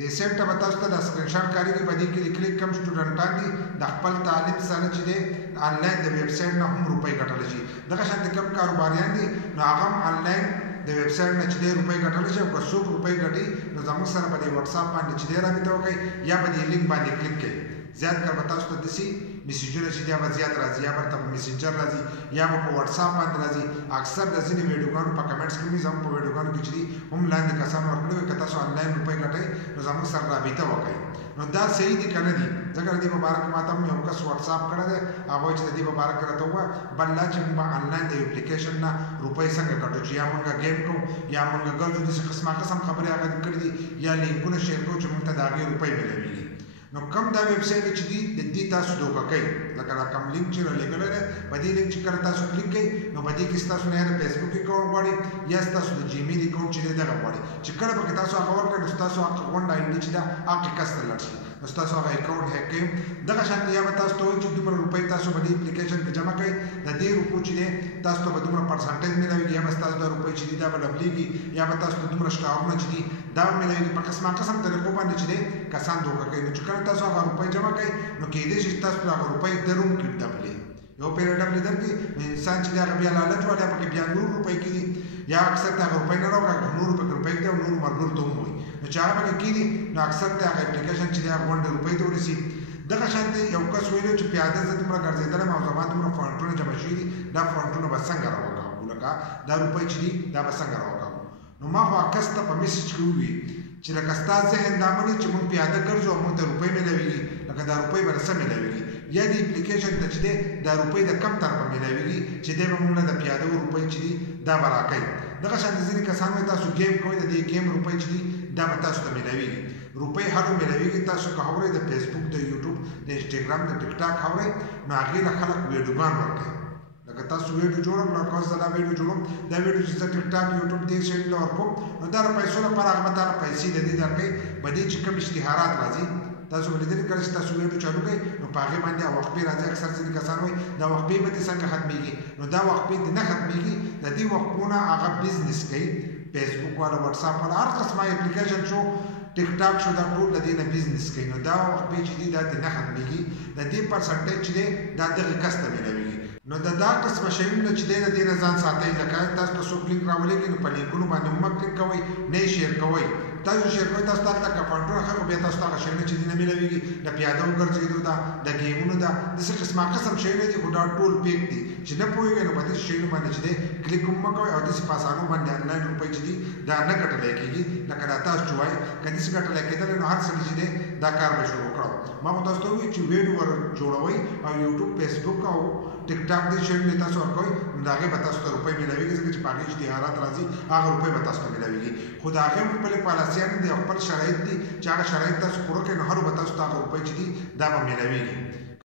د سیټ ته تاسو ته د سکرین شاټ کاریږي په دې کې لیکل کم سټوډنټان دي د خپل طالب سره چې دی آنلاین د ویب سایټ نه هم روپۍ ګټلی شي دغه شانتې کم کاروباریان دي نو هغه هم آنلاین د ویب سایټ نه چې دی روپۍ ګټلی شي او که څوک روپۍ ګټي نو زموږ سره په دې وټساپ باندې چې دی رابطه وکړئ یا په دې لینک باندې کلیک کړئ زیات کار به تاسو ته داسې میسیجونه چې دی به زیات راځي یا به په میسنجر راځي یا به په وټساپ باندې راځي اکثر د ځینې ویډیوګانو په کمنټس کې مې زموږ په ویډیوګانو کې چې دي هم لاندې کسان ورکړي وي که تاسو آنلاین روپۍ ګټئ نو زموږ سره رابطه وکړئ نو دا صحیح دي که نه دي ځکه د دې په باره کې ما ته هم یو کس وټساپ کړی دی هغه وایي چې د دې په باره کې راته ووایه بل لا چې موږ آنلاین د اپلیکیشن نه روپۍ څنګه ګټو چې یا موږ گیم کوو یا موږ ګرځو داسې قسمه قسم خبرې هغه کړي دي یا لینکونه شیر کوو چې موږ ته د هغې روپۍ میلاویږي نو کم دا ویب سایټ چې دي د دې تاسو دوکه کوي لکه دا کم لینک چې رالیږلی دی په دې لینک چې کله تاسو کلیک کوئ نو په دې کې ستاسو نه یا فیسبوک اکاونټ غواړي یا ستاسو د جیمیل اکاونټ چې دی دغه غواړي چې کله پکې تاسو هغه ورکړئ نو ستاسو هغه غونډه آی ډي چې ده هغې کس ته لاړ شي نو ستاسو هغه اکاونټ هیک کوي دغه شانتې یا به تاسو ته وایي چې دومره روپۍ تاسو په دې اپلیکیشن کې جمع کوئ د دې روپو چې دی تاسو ته به دومره پرسنټیج میلاویږي یا به ستاسو دا روپۍ چې دي دا به ډبلیږي یا به تاسو ته دومره سټارونه چې دي دا به میلاویږي په قسمه قسم طریقو باندې چې دی کسان دوکه کوي نو چې کله تاسو هغه روپۍ جمع کوئ نو کېدای شي چې تاسو ته هغه روپۍ در هم کړي ډبلې یو پیر ډبلې درکړي نو انسان چې دی هغه بیا لالچ والی پکې بیا نور روپۍ کېږي یا اکثر ته هغه روپۍ نه راوړه نورو پکې روپۍ کېږي او نورو ملګرو ته هم وایي نو چې هغه پکې کېږي نو اکثر ته هغه اپلیکیشن چې دی هغه غونډې روپۍ ته ورسي دغه شانتې یو کس ویلو چې پیاده زه دومره ګرځېدلی یم او زما دومره فونټونه جمع شوي دي دا فونټونه به څنګه راوکاږو لکه دا روپۍ چې دي دا به څنګه راوکاږو نو ما خو هغه کس ته په میسج کې ووي چې لکه ستا ذهن دا مني چې موږ پیاده ګرځو او موږ ته روپۍ میلاویږي لکه دا روپۍ به څه میلاویږي یا د اپلیکیشن ته چې دی دا روپۍ د کم طرفه میلاویږي چې دی به موږ نه د پیاده روپۍ چې دي دا به راکوي دغه شانتې ځینې کسان وایي تاسو گیم کوئ د دې گیم روپۍ چې دي دا به تاسو ته میلاویږي روپۍ هرو میلاویږي تاسو که اورئ د فیسبوک د یوټیوب د انسټاګرام د ټیک ټاک اورئ نو هغې نه خلک ویډیوګان ورکوي لکه تاسو ویډیو جوړه کړه که زه دا ویډیو جوړوم دا ویډیو چې زه ټیک ټاک یوټیوب دې شی له ورکوم نو دا د پیسو لپاره هغه به تاله پیسې د دې درکوي په دې چې کوم اشتهارات راځي تاسو به لیدلي کله چې تاسو ویډیو چالو کوئ نو په هغې باندې وقفې راځي اکثر ځینې کسان وایي دا وقفې به دې څنګه ختمېږي نو دا وقفې دې نه ختمېږي د دې وقفونه هغه بزنس کوي فیسبوک والا وټساپ والا هر قسمه اپلیکیشن شو ټیک ټاک شو دا ټول د دې نه بزنس کوي نو دا وقفې چې دي دا دې نه ختمېږي د دې پرسنټیج چې دی دا دغې کس ته میلاویږي نو دا قسمه شیونه چې دی د دې نه ځان ساتئ لکه تاسو ته څوک لینک راولېږي نو په لینکونو باندې مه کلیک کوئ نه یې شیر کوئ تاسو شیر کوئ تاسو ته هلته که فنډونه ښه بیا تاسو ته هغه شیونه چې دي نه میلاویږي د پیاده وګرځېدو ده د ګیمونو ده داسې قسمه قسم شیونه دي خو دا ټول فیک دي چې نه پوهېږئ نو په داسې شیونو باندې چې دی کلیک هم مه کوئ او داسې په اسانو باندې آنلاین روپۍ چې دي دا نه ګټلی کېږي لکه دا تاسو چې وایي که داسې ګټلی کېدلی نو هر سړي چې دی دا کار به شروع کړو ما خو تاسو ته ووایي چې ویډیو ور جوړوئ او یوټیوب فیسبوک او ټیک ټاک دې شیونه تاسو ورکوئ نو د هغې به تاسو ته روپۍ میلاویږي ځکه چې په هغې اشتهارات راځي هغه روپۍ به تاسو ته میلاویږي خو د هغې هم خپلې پالیسیانې دي او خپل شرایط دي چې هغه شرایط تاسو پوره کړئ نو هرو به تاسو ته هغه روپۍ چې دي دا به میلاویږي